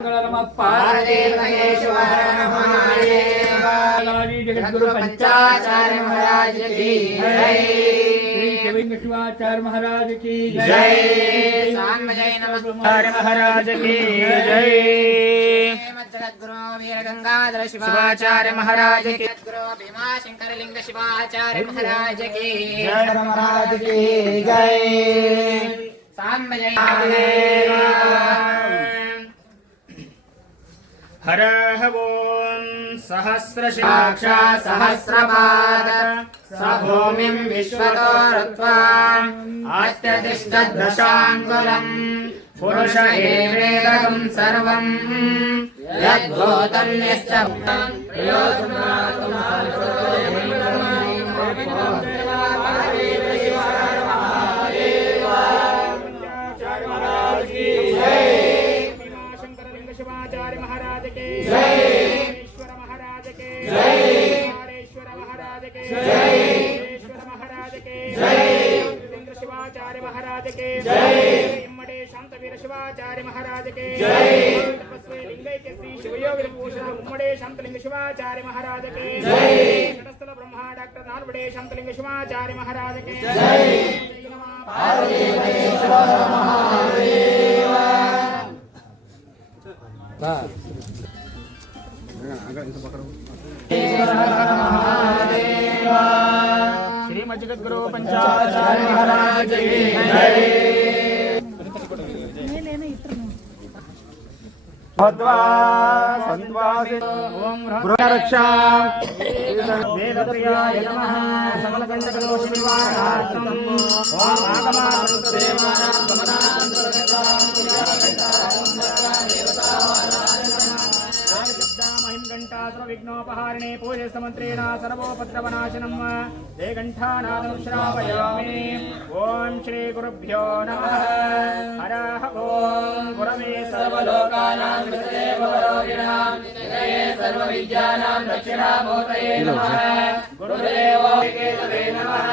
जगद्गुरु पंचाचार्य महाराज की जय महाराज की जय जय गंगाधर शिवाचार्य महाराज की गुरु भीमा शंकर लिंग शिवाचार्य महाराज की जय महाराज की जय सान्मजय हरः ॐ सहस्रशिक्षा सहस्रपाद स भूमिम् विश्वतो रत्वा आत्यतिष्ठद्दशाङ्गुलम् पुरुष एवेदकम् सर्वम् यद्भूतम् महाराज के जय महाराज के जय महाराज के जय महाराज के जय शिवाचार्य महाराज के जय శాంతవీర శివాచార్య మహారాజ తపస్వే లింగైక్య శ్రీ శివాచార్య మహారాజ తటస్థల శివాచార్య మహారాజ శ్రీమద్గురు పంచాచార్య మహారాజ్ వేదప్రియాయ నమ సకలకంటకలోషి నివారణార్థం ఓం ఆగమానంత దేవానాం గమనానంత सर्वविघ्नोपहारिणे पूजस्तमन्त्रेण सर्वोपद्रवनाशनं देघण्ठानादं श्रावयामि ॐ श्रीगुरुभ्यो नमः हरः ॐ गुरवे सर्वलोकानां कृते भवरोगिणां जये सर्वविद्यानां दक्षिणाभूतये नमः गुरुदेवो केतवे नमः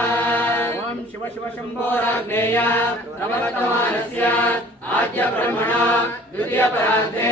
ॐ शिव शिव शम्भोराग्नेय प्रवर्तमानस्य आद्यब्रह्मणा द्वितीयपरार्धे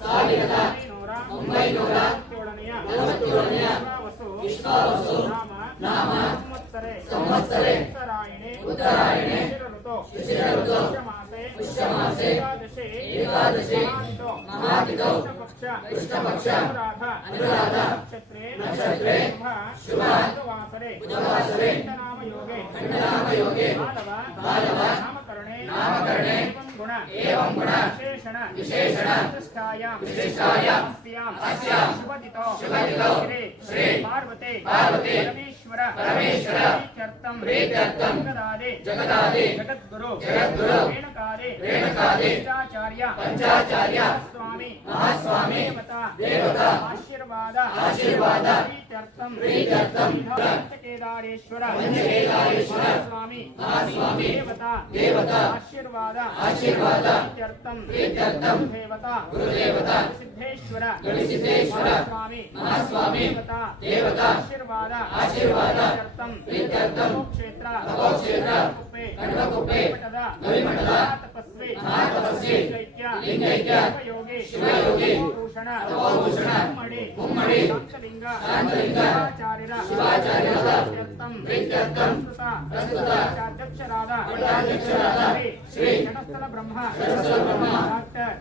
ಸಾವಿರದ ಐನೂರ ಒಂಬೈನೂರನೇಯ ವಿಶ್ವಾವಸು ವಿಶ್ವಾವಸು ನಾಮ ನಾಮ ಸಂವತ್ಸರೆ ಸಂವತ್ಸರೆ ಉತ್ತರಾಯಣೆ ಉತ್ತರಾಯಣೆ ಶಿಶಿರಋತು ಶಿಶಿರಋತು ಪುಷ್ಯಮಾಸೆ ಪುಷ್ಯಮಾಸೆ ಏಕಾದಶಿ ಏಕಾದಶಿ ಮಹಾದಿತೋ ಅನುರಾಧ ನಕ್ಷತ್ರೆ ಶುಭ ಬುಧವಾಸರೆ ಬುಧವಾಸರೆ ಯೋಗೆ ಬಾಲವ विशिष्टायाम विशिष्टायाम अस्याम अस्याम शुभदितो शुभदितो श्री श्री पार्वते पार्वते परमेश्वर परमेश्वर प्रीत्यर्थम प्रीत्यर्थम जगदादे जगदादे जगद्गुरु जगद्गुरु रेणुकादे रेणुकादे पंचाचार्य पंचाचार्य स्वामी महास्वामी देवता देवता आशीर्वाद आशीर्वाद प्रीत्यर्थम प्रीत्यर्थम केदारेश्वर केदारेश्वर स्वामी स्वामी देवता देवता आशीर्वाद आशीर्वाद देवता गुरुदेवता सिद्धेश्वर स्वामी स्वामी देवता देवता आशीर्वाद आशीर्वाद क्षेत्र क्षेत्र कण्डकुपे गविमण्डला महातपस्वी लिङ्गैक्या शिवयोगी ಅಧ್ಯಕ್ಷರಾದ ಶ್ರೀ ಬ್ರಹ್ಮ ಡಾಕ್ಟರ್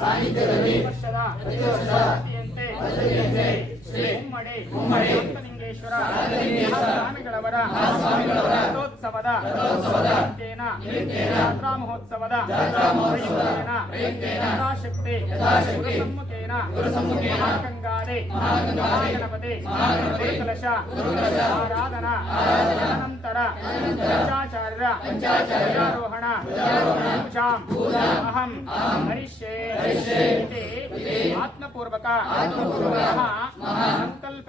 ಸಾನ್ನಿಧ್ಯದಲ್ಲಿ ಶ್ರೀ ಮುಮ್ಮಡಿ ವೆಂಕಟೇಶ್ವರ ಸ್ವಾಮಿಗಳವರ ರಥೋತ್ಸವದ ಯಾತ್ರಾ ಮಹೋತ್ಸವದ ಯಥಾಶಕ್ತಿ ಸಮ್ಮುಖೇನ ಮಹಾಗಂಗಾದೆ ಮಹಾಗಣಪತಿ ಕಲಶ ಆರಾಧನಾ ಅನಂತರ ಪಂಚಾಚಾರ್ಯ ಧ್ವಜಾರೋಹಣ ಪೂಜಾಂ ಅಹಂ ಹರಿಷ್ಯೇ ఆత్మపూర్వక సంకల్ప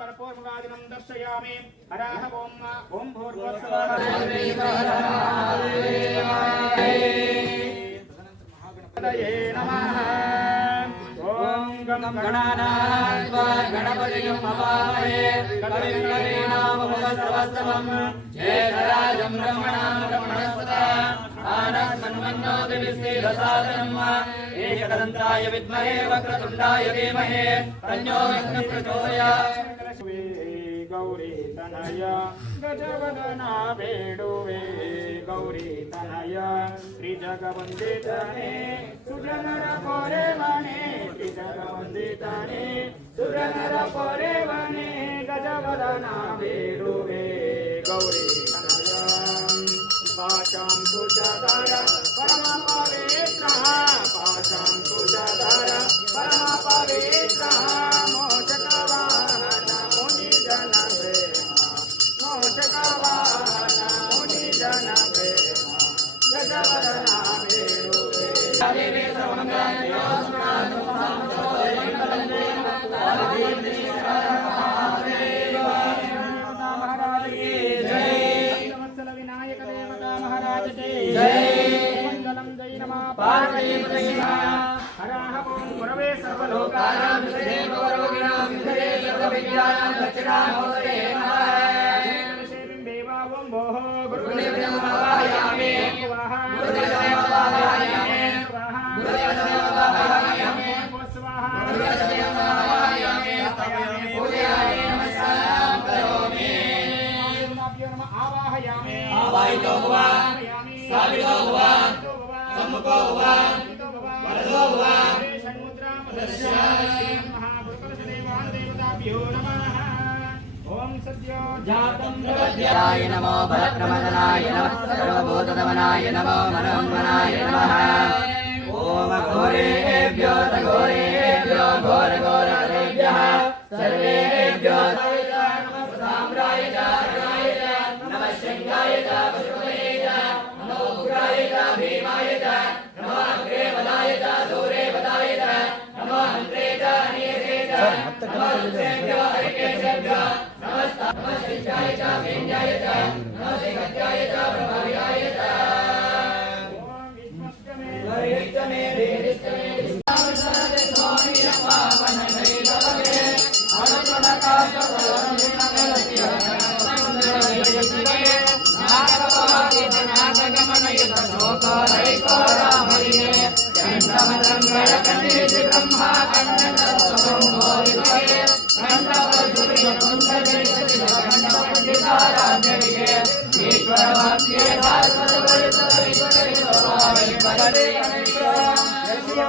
కర్పూర్ముగాదినం దర్శయామి హరాహ ఓం ఓం భూర్వస్వ నమః गणपतिम् अपामहे कविम् कवीनामुपसवस्तवम् ज्येष्ठराजम् ब्रह्मणाम् ब्रह्मणस्पता आनस्मन्मन्नोतिविश्रीरसादनम् एकदन्ताय विद्महे वक्रतुण्डाय धीमहे तन्यो विघ्नप्रचोदयात् गौरी तनय गजवदना वेणुवे गौरी तनय श्रीजगवन्दितने ಸ್ಥಾನೆ ಸುರನರ ಪೊರೆ ವನೆ ಗಜವದ ನಾವೇರು सर्वलोकानां सर्वविज्ञानां दक्षिणामोदये जातन्द्रवद्याय नमो भरप्रमदनाय नमः सर्वभूतदमनाय नमो मनोन्मनाय नमः ॐ घोरेभ्यो घोरेभ्यो घोरघोरेभ्यः सर्वेभ्यो साम्राय चारणाय च नमः शङ्काय च पशुपतये च नमो उग्राय च भीमाय च नमो अग्रे वदाय च दूरे वदाय च नमो अन्त्रे च अनियसे च नमो Venga,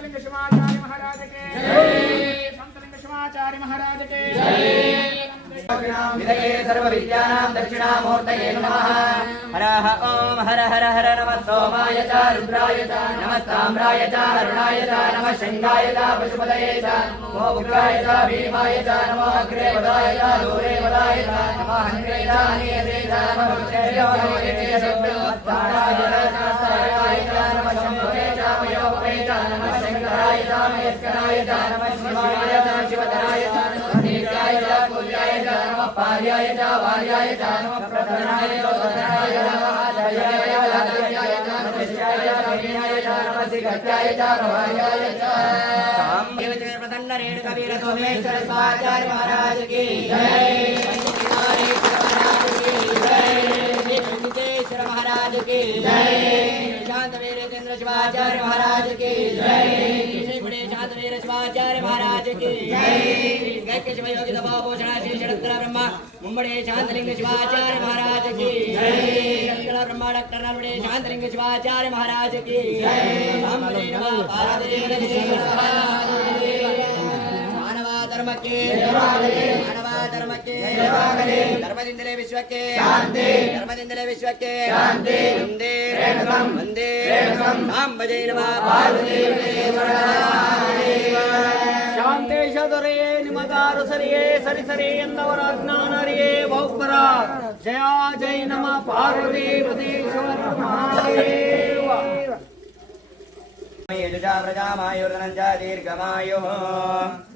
संत लिंगशिवाचारी महाराज के जय संत लिंगशिवाचारी महाराज के जय श्री ज्ञान विदये सर्व विद्यानां दक्षिणा मूर्ते नमः हَرَ हَرَ ॐ हَرَ हَرَ हَرَ নমস্তোমায় ચુબ્રાયતા নম スタ મ્રાય ચરણાયતા নম શંગાયાપશુપદયે ભોગાયાભીમાયતા મહાગ્રેગાયા દોરે વદાયા મહાગ્રેગાયા નિયે દેવામહકર્યો દેતે રૂપ ઉત્પાદા રક સરકારી કાર भार्याय च भार्याय च प्रधानाय च धनाय जयाय च धनाय च नमस्याय च मीनाय च नमस्तिगत्याय च नमहार्याय च प्रसन्न रेणुकवीर महाराज की जय की जय शांत वीर चंद्र शिवाचार्य महाराज की जय शिवाचार्य महाराज की जय गैक्य शिवयोगी दबाव पोषणा श्री शरद्रा ब्रह्मा मुंबड़े शांतलिंग शिवाचार्य महाराज की जय ब्रह्मा डॉक्टर नलवड़े शांतलिंग शिवाचार्य महाराज की मानवा धर्म के मानवा धर्म के धर्मदिंदले विश्व के धर्मदिंदले विश्व के वंदे वंदे राम भजे नमः ಶಾಂತೇಶದೊರೆಯೇ ನಿಮಗಾರು ಸರಿಯೇ ಸರಿಸರಿ ಎಂದವರ ಅಜ್ಞಾನರಿಯೇ ಬಹುಪರ ಜಯ ಜೈ ನಮ ಪಾರ್ವತಿ ಪದೇಶ್ವರ ಮಹಾದೇವ ಯಜುಜಾ ಪ್ರಜಾಮಾಯುರ್ನಂಜ ದೀರ್ಘಮಾಯುಃ